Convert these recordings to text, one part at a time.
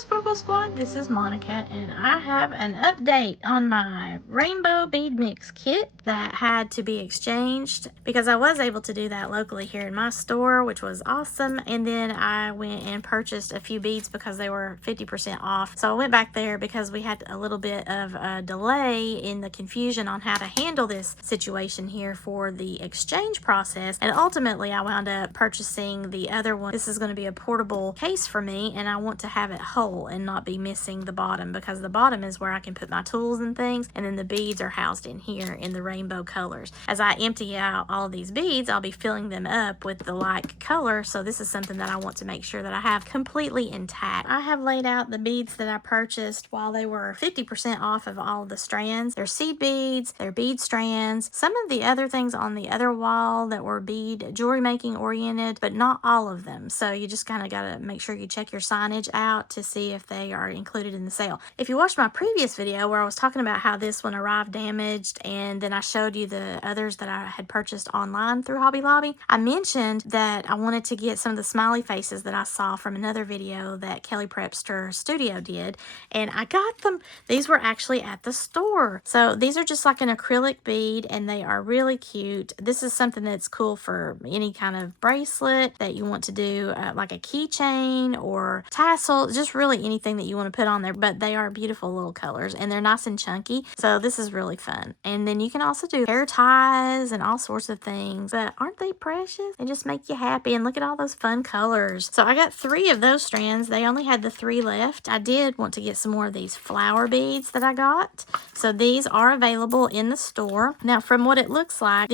Sparkle Squad, this is Monica, and I have an update on my rainbow bead mix kit that had to be exchanged because I was able to do that locally here in my store, which was awesome. And then I went and purchased a few beads because they were 50% off. So I went back there because we had a little bit of a delay in the confusion on how to handle this situation here for the exchange process. And ultimately, I wound up purchasing the other one. This is going to be a portable case for me, and I want to have it whole and not be missing the bottom, because the bottom is where I can put my tools and things, and then the beads are housed in here in the rainbow colors. As I empty out all of these beads, I'll be filling them up with the like color, so this is something that I want to make sure that I have completely intact. I have laid out the beads that I purchased while they were 50% off of all of the strands. They're seed beads, they're bead strands, some of the other things on the other wall that were bead jewelry making oriented, but not all of them. So you just kind of got to make sure you check your signage out to see if they are included in the sale. If you watched my previous video where I was talking about how this one arrived damaged, and then I showed you the others that I had purchased online through Hobby Lobby, I mentioned that I wanted to get some of the smiley faces that I saw from another video that Kelly Prepster Studio did, and I got them. These were actually at the store. So these are just like an acrylic bead, and they are really cute. This is something that's cool for any kind of bracelet that you want to do, like a keychain or tassel, just really anything that you want to put on there. But they are beautiful little colors, and they're nice and chunky, so this is really fun. And then you can also do hair ties and all sorts of things, but aren't they precious? They just make you happy. And look at all those fun colors. So I got 3 of those strands. They only had the 3 left. I did want to get some more of these flower beads that I got, so these are available in the store. Now, from what it looks like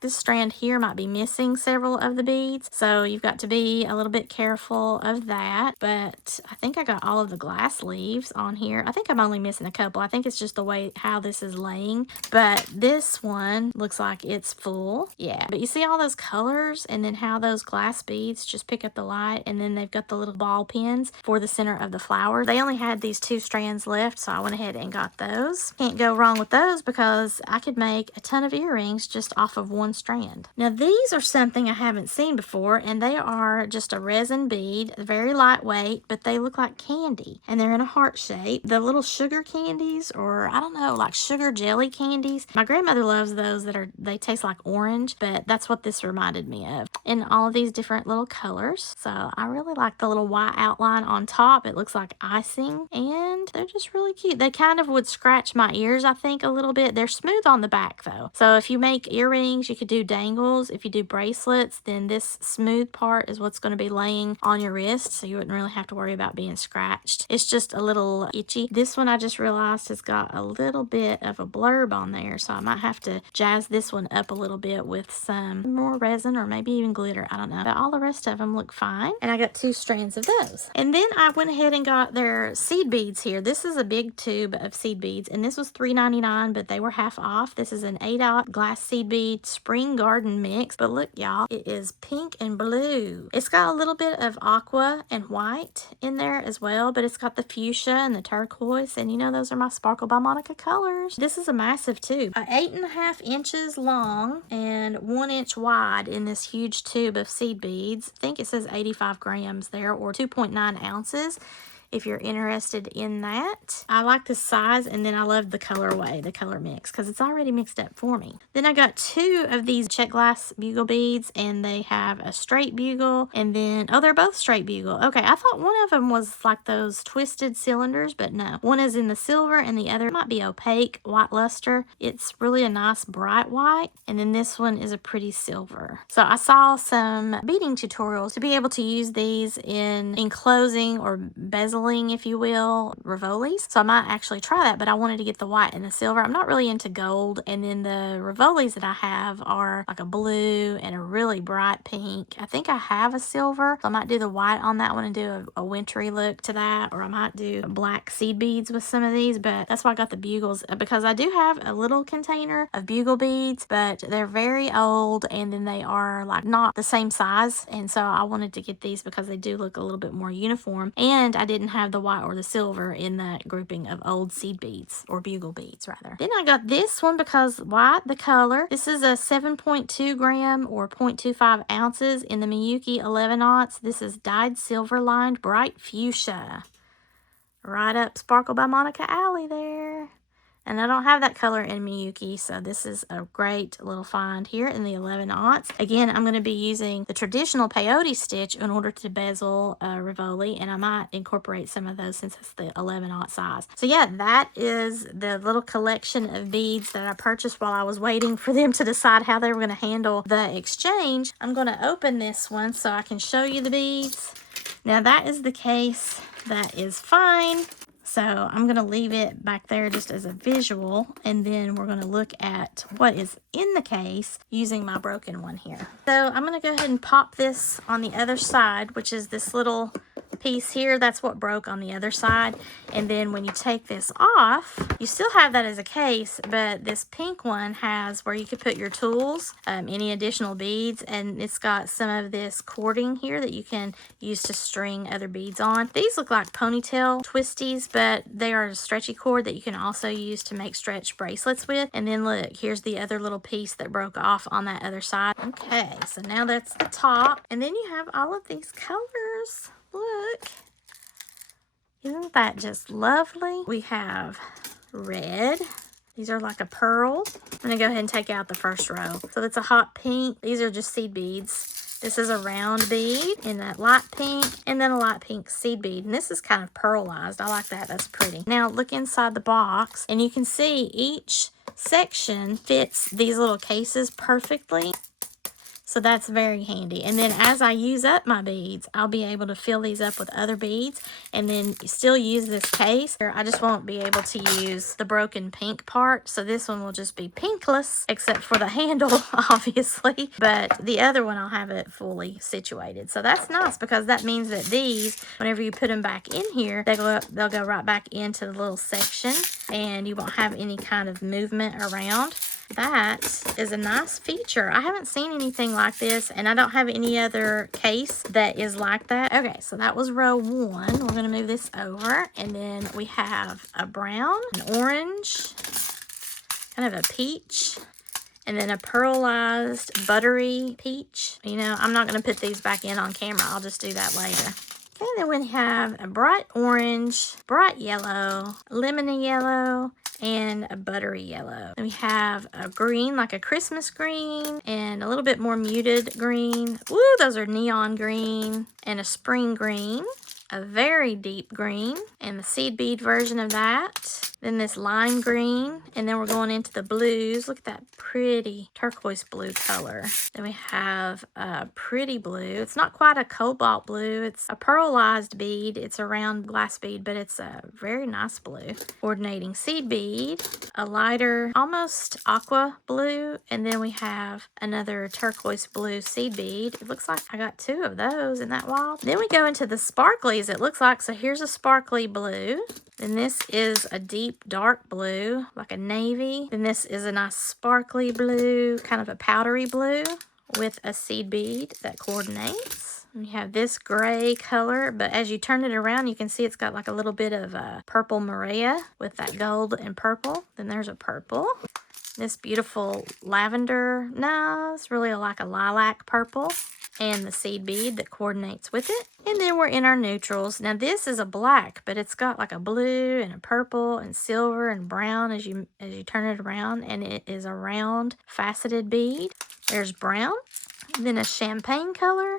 this strand here might be missing several of the beads, so you've got to be a little bit careful of that. But I think I got all of the glass leaves on here. I think I'm only missing a couple. I think it's just the way how this is laying, but this one looks like it's full. Yeah, but you see all those colors, and then how those glass beads just pick up the light, and then they've got the little ball pins for the center of the flower. They only had these 2 strands left, so I went ahead and got those. Can't go wrong with those because I could make a ton of earrings just off of 1 strand. Now, these are something I haven't seen before, and they are just a resin bead, very lightweight, but they look like candy, and they're in a heart shape. The little sugar candies, or I don't know, like sugar jelly candies. My grandmother loves those they taste like orange, but that's what this reminded me of. In all of these different little colors. So I really like the little white outline on top. It looks like icing, and they're just really cute. They kind of would scratch my ears, I think, a little bit. They're smooth on the back though. So if you make earrings, you could do dangles. If you do bracelets, then this smooth part is what's going to be laying on your wrist, so you wouldn't really have to worry about being scratched. It's just a little itchy. This one I just realized has got a little bit of a blurb on there, so I might have to jazz this one up a little bit with some more resin or maybe even glitter. I don't know. But all the rest of them look fine. And I got 2 strands of those. And then I went ahead and got their seed beads here. This is a big tube of seed beads, and this was $3.99, but they were half off. This is an 8-aught glass seed bead spring garden mix. But look, y'all, it is pink and blue. It's got a little bit of aqua and white in there as well, but it's got the fuchsia and the turquoise, and you know those are my Sparkle by Monica colors. This is a massive tube, 8.5 inches long and 1 inch wide in this huge tube of seed beads. I think it says 85 grams there, or 2.9 ounces. If you're interested in that. I like the size, and then I love the colorway, the color mix, because it's already mixed up for me. Then I got 2 of these check glass bugle beads, and they have a straight bugle, and then, oh, they're both straight bugle. Okay, I thought one of them was like those twisted cylinders, but no. One is in the silver, and the other might be opaque, white luster. It's really a nice bright white, and then this one is a pretty silver. So I saw some beading tutorials to be able to use these in enclosing or bezel, if you will, Rivolis. So I might actually try that, but I wanted to get the white and the silver. I'm not really into gold, and then the Rivolis that I have are like a blue and a really bright pink. I think I have a silver, so I might do the white on that one and do a wintry look to that, or I might do black seed beads with some of these, but that's why I got the bugles, because I do have a little container of bugle beads, but they're very old, and then they are like not the same size, and so I wanted to get these because they do look a little bit more uniform, and I didn't have the white or the silver in that grouping of old seed beads, or bugle beads rather. Then I got this one because white, the color. This is a 7.2 gram or 0.25 ounces in the Miyuki 11 aughts. This is dyed silver lined bright fuchsia. right up Sparkle by Monica Alley there. And I don't have that color in Miyuki, so this is a great little find here in the 11/aughts. Again, I'm going to be using the traditional peyote stitch in order to bezel Rivoli, and I might incorporate some of those since it's the 11/aught size. So yeah, that is the little collection of beads that I purchased while I was waiting for them to decide how they were going to handle the exchange. I'm going to open this one so I can show you the beads. Now that is the case that is fine. So I'm going to leave it back there just as a visual, and then we're going to look at what is in the case using my broken one here. So I'm going to go ahead and pop this on the other side, which is this little piece here. That's what broke on the other side. And then when you take this off, you still have that as a case, but this pink one has where you could put your tools, any additional beads, and it's got some of this cording here that you can use to string other beads on. These look like ponytail twisties, but they are a stretchy cord that you can also use to make stretch bracelets with. And then look, here's the other little piece that broke off on that other side. Okay, so now that's the top. And then you have all of these colors. Look, isn't that just lovely? We have red. These are like a pearl. I'm gonna go ahead and take out the first row. So that's a hot pink. These are just seed beads. This is a round bead in that light pink, and then a light pink seed bead. And this is kind of pearlized. I like that. That's pretty. Now look inside the box, and you can see each section fits these little cases perfectly. So that's very handy. And then as I use up my beads, I'll be able to fill these up with other beads and then still use this case. I just won't be able to use the broken pink part. So this one will just be pinkless, except for the handle, obviously. But the other one, I'll have it fully situated. So that's nice because that means that these, whenever you put them back in here, they'll go right back into the little section and you won't have any kind of movement around. That is a nice feature. I haven't seen anything like this, and I don't have any other case that is like that. Okay, so that was row one. We're going to move this over, and then we have a brown, an orange, kind of a peach, and then a pearlized buttery peach. You know, I'm not going to put these back in on camera. I'll just do that later. Okay, then we have a bright orange, bright yellow, lemony yellow, and a buttery yellow. And we have a green, like a Christmas green, and a little bit more muted green. Woo, those are neon green, and a spring green, a very deep green, and the seed bead version of that. Then this lime green, and then we're going into the blues. Look at that pretty turquoise blue color. Then we have a pretty blue. It's not quite a cobalt blue. It's a pearlized bead. It's a round glass bead, but it's a very nice blue. Coordinating seed bead, a lighter, almost aqua blue, and then we have another turquoise blue seed bead. It looks like I got two of those. Isn't that wild? Then we go into the sparklies, it looks like. So here's a sparkly blue. Then this is a deep dark blue, like a navy. Then this is a nice sparkly blue, kind of a powdery blue with a seed bead that coordinates. And you have this gray color, but as you turn it around, you can see it's got like a little bit of a purple Maria with that gold and purple. Then there's a purple. This beautiful lavender, no, it's really like a lilac purple, and the seed bead that coordinates with it. And then we're in our neutrals. Now this is a black, but it's got like a blue and a purple and silver and brown as you turn it around, and it is a round faceted bead. There's brown, then a champagne color,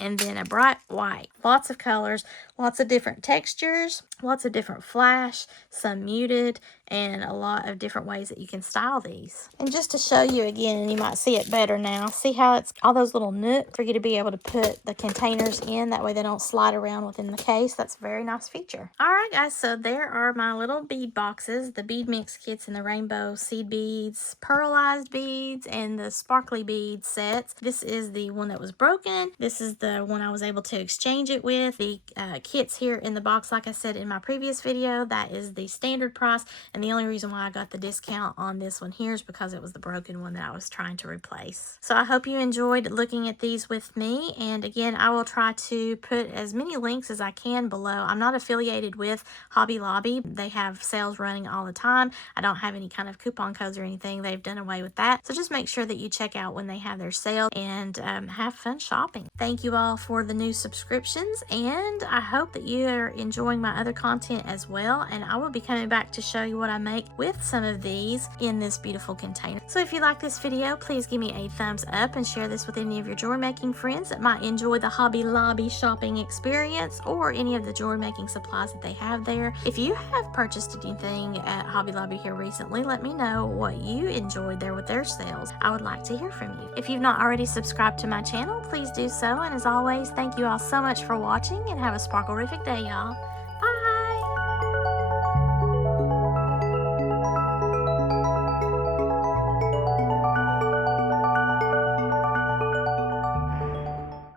and then a bright white. Lots of colors, lots of different textures, lots of different flash, some muted, and a lot of different ways that you can style these. And just to show you again, you might see it better now. See how it's all those little nooks for you to be able to put the containers in. That way they don't slide around within the case. That's a very nice feature. All right, guys, so there are my little bead boxes, the bead mix kits and the rainbow seed beads, pearlized beads, and the sparkly bead sets. This is the one that was broken. This is the one I was able to exchange it with. The kits here in the box, like I said in my previous video, that is the standard price, and the only reason why I got the discount on this one here is because it was the broken one that I was trying to replace. So I hope you enjoyed looking at these with me, and again, I will try to put as many links as I can below. I'm not affiliated with Hobby Lobby. They have sales running all the time. I don't have any kind of coupon codes or anything. They've done away with that. So just make sure that you check out when they have their sale, and have fun shopping. Thank you all for the new subscriptions, and I hope that you are enjoying my other content as well, and I will be coming back to show you what I make with some of these in this beautiful container. So if you like this video, please give me a thumbs up and share this with any of your jewelry making friends that might enjoy the Hobby Lobby shopping experience or any of the jewelry making supplies that they have there. If you have purchased anything at Hobby Lobby here recently, let me know what you enjoyed there with their sales. I would like to hear from you. If you've not already subscribed to my channel, please do so, and as always, thank you all so much for watching, and have a sparkle-rific day, y'all.